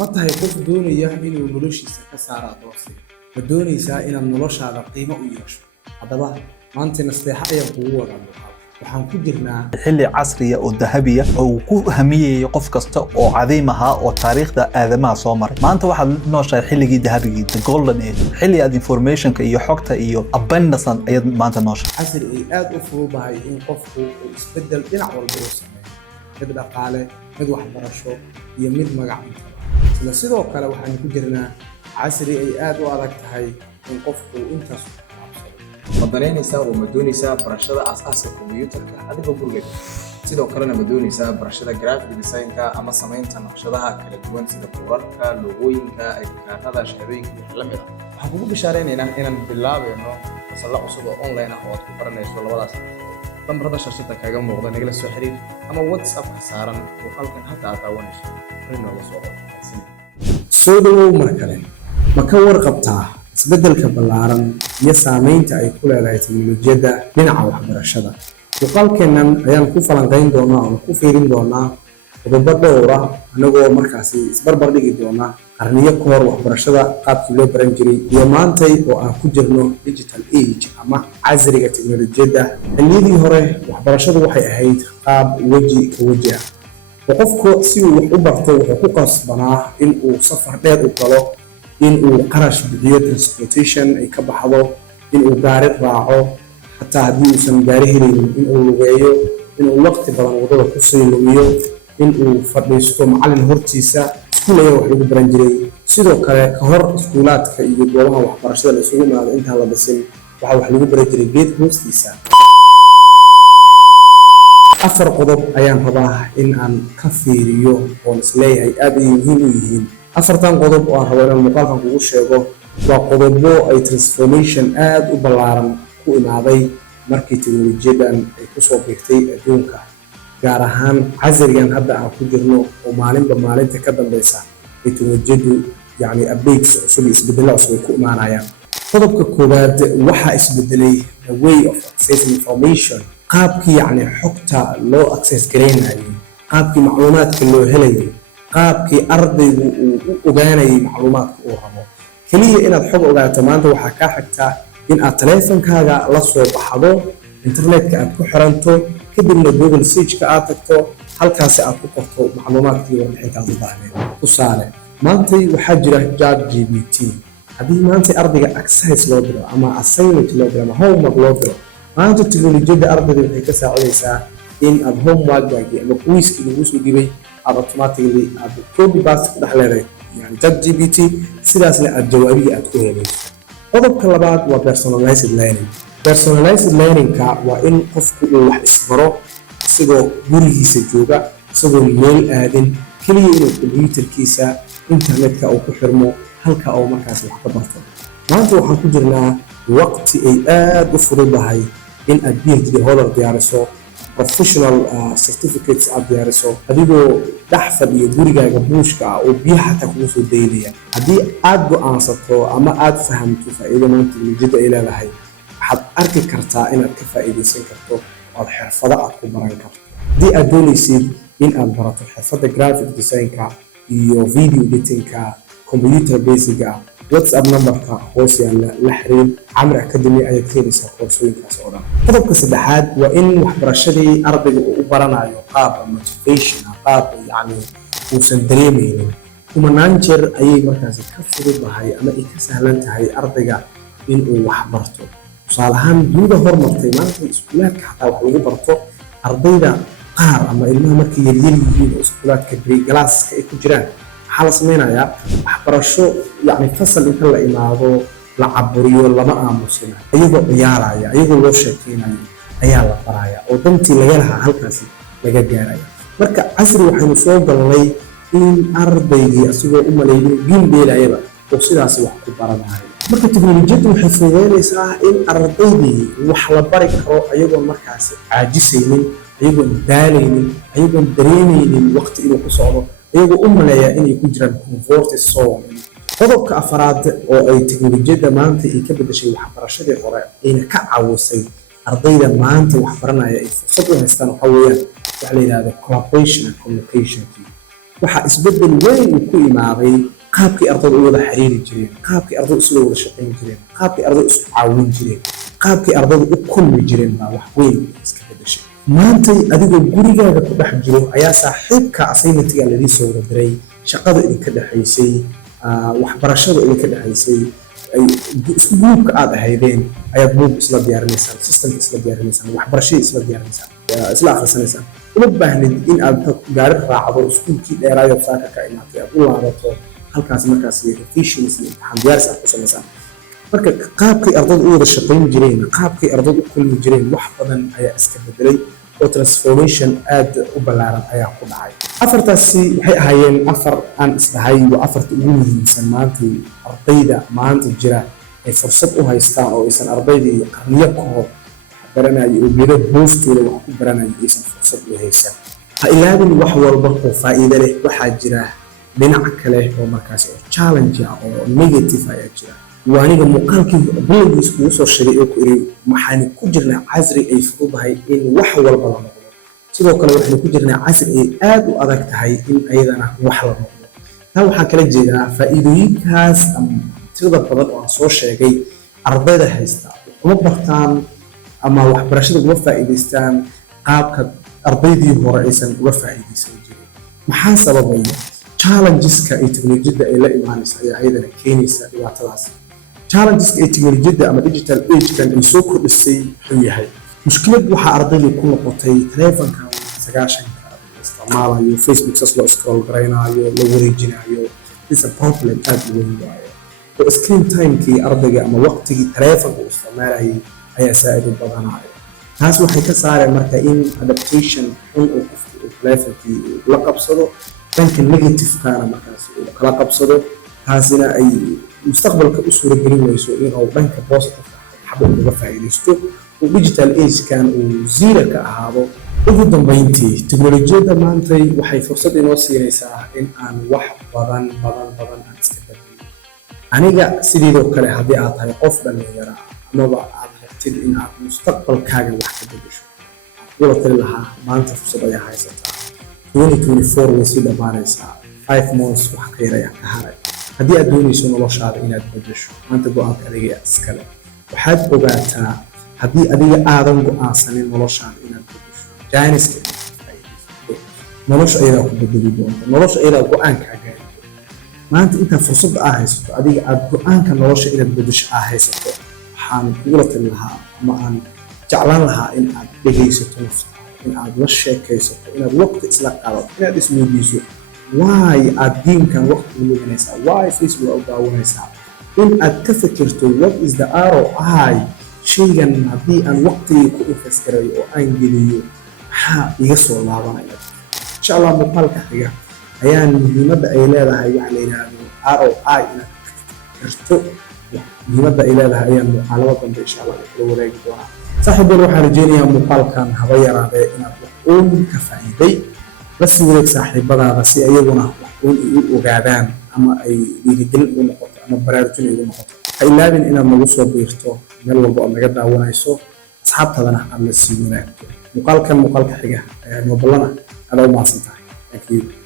ma tahay qof doonaya inuu noloshiisa ka saaro adoonsiga ma doonaysaa inaad noloshaada qiimo u yeesho haddaba maanta nasteexa ayaan kugu wadaa muuqaal waxaan ku jirnaa xilli casriya oo dahabiya oo uu ku hamiyayo qof kasta oo cadiim ahaa oo taariikhda aadamaha soo maray maanta waxaad nooshahay xilligii dahabigii the golden age xilli aad informationka iyo xogta iyo abundance ayaad maanta nooshahay casri ay aad u fududahay in qofku uu isbeddel dhinac walba u sameeyo mid dhaqaale mid waxbarasho iyo mid magac isla sidoo kale waxaan ku jirnaa casri ay aad u adag tahay in qofku intaas ma danaynaysaa oo ma doonaysaa barashada aasaaska kombiyuutarka adigoo gurigeeda sidoo kalena ma doonaysaa barashada graphic designka ama samaynta naqshadaha kala duwan sida buugaagta loogooyinka ikaarada shahaadooyinka iyo la mid ah waxaan kugu bishaareynayna inaan bilaabayno fasalla cusub oo online ah oo aad ku baranayso labadaas lambarada shaashada kaaga muuqda nagala soo xiriir ama whatsapp-ka saaran oo halkan hadda aad daawanayso inooga soo qor soo dhawow mar kale ma ka warqabtaa isbeddelka ballaaran iyo saamaynta ay ku leedahay teknolojiyadda dhinaca waxbarashada muuqaalkeennan ayaan ku falanqayn doonaa oo ku fiirin doonaa qodobo dhowr ah anagoo markaasi isbarbar dhigi doona qarniyo ka hor waxbarashada qaabkii loo baran jiray iyo maantay oo aan ku jirno digital age ama casriga teknolojiyadda xilliyadii hore waxbarashadu waxay ahayd qaab weji ka weji ah oo qofku si uu wax u barto wuxuu ku qasbanaa in uu safar dheer u galo in uu qarash bixiyo transportation ay ka baxdo in uu gaari raaco xataa haddii uusan gaari helaynin in uu lugeeyo in uu waqti badan wadada ku sii lumiyo in uu fadhiisto macallin hortiisa iskuul ayaa wax lagu baran jiray sidoo kale ka hor iskuulaadka iyo goobaha waxbarashada la isugu imaado intaan la dhisin waxaa wax lagu baran jiray geed hoostiisa afar qodob ayaan rabaa in aan ka fiiriyo oon isleeyahay aad ay muhiim u yihiin afartan qodob oo aan rabo inaan muuqaalkan kugu sheego waa qodobo ay transformation aad u ballaaran ku imaaday markii teknolojiyadan ay kusoo biirtay adduunka gaar ahaan casrigan hadda aan ku jirno oo maalinba maalinta ka dambeysa ay teknolojiyadu yacni updates cusub iyo isbeddelo cusub ay ku imaanayaan qodobka koowaad waxaa isbedelay the way of accessing information qaabkii yacni xogta loo access garaynayo qaabkii macluumaadka loo helayo qaabkii ardaygu uu u ogaanayay macluumaadka uu rabo keliya inaad xog ogaato maanta waxaa kaa xigtaa in aad taleefankaaga la soo baxdo internetka aad ku xiranto kadibna google searchka aad tagto halkaasi aad ku qorto macluumaadkii warbixintaad u baahneed tusaale maantay waxaa jira ChatGPT haddii maantay ardayga exercise loo diro ama assignment loo diro ama homework loo diro maanta teknolojiyadda ardayda waxay ka saacidaysaa in aad homeworkgaagii ama quiskii lagu soo dhibay aad automatically aad copy paste ku dhex leedahay yani ChatGPT sidaasna aad jawaabihii aad ku helayso qodobka labaad waa personalized learning personalized learningka waa in qofku uu wax isbaro isagoo gurigiisa jooga isagoo meel aadin keliya inuu kombiyuutarkiisa internetka uu ku xirmo halka oo markaas wax ka barto maanta waxaan ku jirnaa waqti ay aad u fududahay in aad PhD holder diyaariso professional certificates aad diyaariso adigoo dhex fadhiyo gurigaaga buushka ah oo biyaha xataa kugu soo daydaya haddii aad go'aansato ama aad fahamto faa'iido maanta teknolojiyadda ay leedahay waxaad arki kartaa inaad ka faa'iidaysan karto ood xirfado aad ku baran karto haddii aad doonaysid in aad barato xirfadda graphic designka iyo video editingka computer basiga whatsapp numberka hoos yaalla la xiriir camri academy ayaad ka helaysaa koorsooyinkaas oo dhan qodobka saddexaad waa in waxbarashadii ardayga uu u baranayo qaab motivation qaab yacni uusan dareemaynin kumanaan jeer ayay markaasi ka fududahay ama ay ka sahlan tahay ardayga in uu wax barto tusaale ahaan dunida hormartay maanta iskuulaadka xataa wax lagu barto ardayda qaar ama ilmaha markay yaryar yihiin oo iskuulaadka galaaska ay ku jiraan waxaa la sameynayaa waxbarasho yacni fasal inta la imaado la caburiyo lama aamusina iyagoo ciyaaraya iyagoo loo sheekeynayo ayaa la baraya oo dantii laga lahaa halkaasi laga gaaraya marka casri waxaynu soo galnay in ardaygii asigoo u malaynin gilbeelayaba oo sidaasi wax ku baranayo marka teknolojiyaddu waxay fududeynaysaa in ardaydii wax la bari karo ayagoon markaasi caajisaynin ayagoon daalaynin ayagoon dareemaynin waqti inuu ku socdo iyagoo u maleeyaa inay ku jiraan comfort zone qodobka afaraad oo ay teknolojiyadda maanta ay ka beddeshay waxbarashadii hore ayna ka caawisay ardayda maanta wax baranaya ay fursad u haystaan waxaa weeyaan waxa la yidhahdo collaboration and communication waxaa isbedel weyn uu ku imaaday qaabkii ardaydu u wada xiriiri jireen, qaabkii ardaydu isla wada shaqayn jireen, qaabkii ardaydu isku caawin jireen, qaabkii ardaydu u kulmi jireen baa wax weyn iska bedeshay. maantay adigoo gurigaaga ku dhex jiro ayaa saaxiibka assignmentiga ladii soo wada diray, shaqada idinka dhexaysay, waxbarashada idinka dhexaysay, isku gruubka aad ahaydeen ayaad buug isla diyaarinaysaan, systemka isla diyaarinaysaan, waxbarashada isla diyaarinaysaan, isla akhrisanaysaan. uma baahnid in aad gaari raacdo iskuulkii dheeraayo saaka ka imaatay aad u laabato halkaas markaas revisions iyo imtixaan diyaaris aad ku samaysaan. marka qaabkay ardaydu u wada shaqayn jireen, qaabkay ardaydu u kulmi jireen, wax badan ayaa iska bedelay oo transformation aad u ballaaran ayaa ku dhacay. afartaasi waxay ahaayeen afar aan isdhahay waa afarta ugu muhiimsan maanta ardayda maanta jira ay fursad u haystaan oo aysan ardaydii qarniyo ka hor baranayo oo geedo hoostooda wax ku baranayo aysan fursad u haysan. ha ilaabin wax walba oo faa'iido leh waxaa jira dhinac kale oo markaas oo challenge ah oo negative ayaa jira. waaniga muuqaalkii bilowgiis kugu soo sheegay oo ku iri waxaan ku jirnaa casri ay fududahay in wax walba la noqdo, sidoo kale waxaan ku jirnaa casri ay aad u adag tahay in ayadana wax la noqdo. taa waxaan kala jeedaa faa'iidooyinkaas tirada badan oo aan soo sheegay ardayda haysta uma bartaan ama waxbarashada uga faa'iidaystaan qaabka ardaydii hore aysan uga faa'iidaysan jirin. maxaa sababaya challengeska ay teknolojiyadda ay la imaanaysa ayaa ayadana keenaysa dhibaatadaas. challengeska ay teknolojiyadda ama digital age-kan ay soo kordhisay wuxuu yahay mushkilad waxaa ardaydii ku noqotay taleefanka 90 isticmaalayo, facebook sas loo scroll garaynayo, la wareejinayo, is a problem aad u weyn waaye. oo screen timekii ardayga ama waqtigii taleefanka uu isticmaalayay ayaa saa'id u badanaya. taas waxay ka saareen marka in adaptation xun uu qofku uu taleefankii la qabsado, dhanka negative-kaana markaas uu kala qabsado, taasina ay mustaqbalka u suuragelin wayso inuu dhanka positive xabad uga faa'iidaysto oo digital age-kan uu zero ka ahaado. ugu dambeyntii teknolojiyadda maanta waxay fursad inoo siinaysaa in aan wax badan aan iska beddelno. aniga sideedoo kale haddii aad tahay qof dhallinyaro amaba aad rabtid in aad mustaqbalkaaga wax ka beddesho, wala tali lahaa maanta fursad ayaa haysataa. 2024 way sii dhammaanaysaa, 5 months wax ka yar ayaa ka haray. haddii aad doonayso noloshaada inaad beddesho, maanta go-aanka adiga iskale. waxaad ogaataa haddii adiga aadan go-aansanin noloshaada inaad beddesho, jaaniska nolosha ayadaa ku bedeli doonta, nolosha ayadaa go-aankaa gaari doonta. maanta intaa fursadda aa haysato adiga aad go-aanka nolosha inaad beddesho aa haysato, waxaan kugula tali lahaa ama aan jeclaan lahaa in aad dhegaysato nafta, in aad la sheekaysato, inaad waqti isla qaadato, inaad isweydiiso why aad diinkan waqti u luminaysaa, why facebook u daawanaysaa, in aad ka fikirto what is the ROI shaygan haddii aan waqtigii ku invest garayo oo aan geliyo maxaa iga soo laabanaya. insha allah muuqaalka xiga ayaan muhiimadda ay leedahay waxa la yidhaahdo ROI inaad karto muhiimadda ay leedahay ayaan muuqaalada dambe insha allah kula wadaagi doonaa. saaxiibayaal waxaan rajeynayaa muuqaalkan haba yaraadee inaad wax uun ka faa'iiday. la sii wareeg saaxiibadaada si ayaguna wax uun u ogaadaan ama ay dhiirigelin ugu noqoto ama baraarujin ugu noqoto. ha ilaabin inaad nagu soo biirto meel walba aad naga daawanayso, asxaabtadana aad la sii wadaagto. muuqaalka xiga ayaa noo ballana. aad u mahadsan tahay. Thank you.